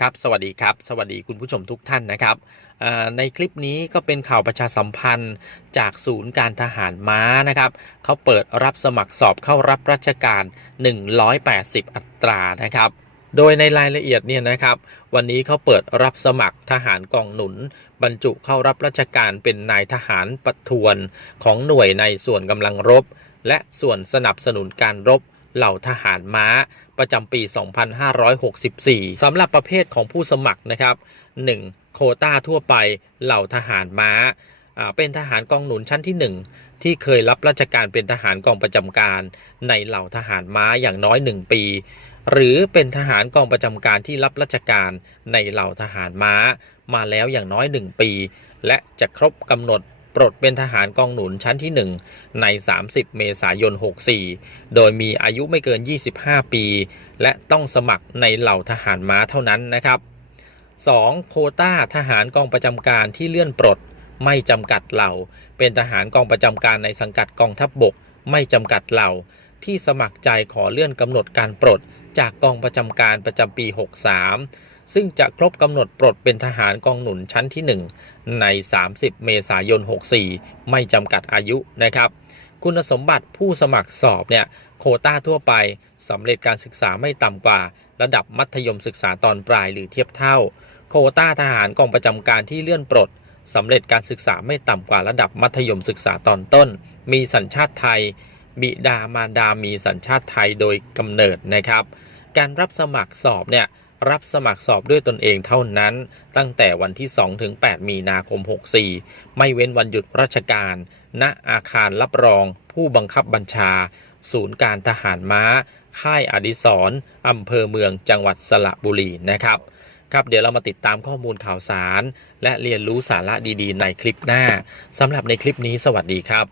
ครับสวัสดีครับสวัสดีคุณผู้ชมทุกท่านนะครับในคลิปนี้ก็เป็นข่าวประชาสัมพันธ์จากศูนย์การทหารม้านะครับเขาเปิดรับสมัครสอบเข้ารับราชการ 180 อัตรานะครับ โดยในรายละเอียดเนี่ยนะครับ วันนี้เขาเปิดรับสมัครทหารกองหนุน บรรจุเข้ารับราชการเป็นนายทหารประทวนของหน่วยในส่วนกำลังรบ และส่วนสนับสนุนการรบเหล่าทหารม้า ประจำปี 2564 สำหรับประเภทของผู้สมัครนะครับ 1. โคต้าทั่วไปเหล่าทหารม้าอ่าเป็นทหารกองหนุนชั้นที่ 1 ที่เคยรับราชการเป็นทหารกองประจำการ ในเหล่าทหารม้าอย่างน้อย 1 ปี หรือเป็นทหารกองประจำการที่รับราชการในเหล่าทหารม้า มาแล้วอย่างน้อย 1 ปี และจะครบกำหนด ปลดเป็นทหารกองหนุนชั้นที่ 1 ใน 30 เมษายน 64 โดยมีอายุไม่เกิน 25 ปี และต้องสมัครในเหล่าทหารม้าเท่านั้นนะครับ 2. โคต้าทหารกองประจำการที่เลื่อนปลด ไม่จำกัดเหล่า เป็นทหารกองประจำการในสังกัดกองทัพบบก ไม่จำกัดเหล่า ที่สมัครใจขอเลื่อนกำหนดการปลด จากกองประจำการประจำปี 63 ซึ่งจะครบกำหนดปลดเป็นทหารกองหนุนชั้นที่ 1 ใน 30 เมษายน 64 ไม่จำกัดอายุนะครับ คุณสมบัติผู้สมัครสอบเนี่ยโคต้าทั่วไปสำเร็จการศึกษาไม่ต่ำกว่า ระดับมัธยมศึกษาตอนปลายหรือเทียบเท่า โคต้าทหารกองประจำการที่เลื่อนปลดสำเร็จการศึกษาไม่ต่ำกว่าระดับมัธยมศึกษาตอนต้น มีสัญชาติไทย บิดามารดามีสัญชาติไทยโดยกำเนิดนะครับ การรับสมัครสอบเนี่ย รับสมัครสอบด้วยตนเองเท่านั้น ตั้งแต่วันที่2ถึง8มีนาคม 64 ไม่เว้นวันหยุดราชการ ณอาคารรับรอง ผู้บังคับบัญชา ศูนย์การทหารม้า ค่ายอดิศรอำเภอเมืองจังหวัดสระบุรีนะครับครับเดี๋ยวเรามาติดตามข้อมูลข่าวสาร และเรียนรู้สาระดีๆ ในคลิปหน้าสำหรับในคลิปนี้สวัสดีครับ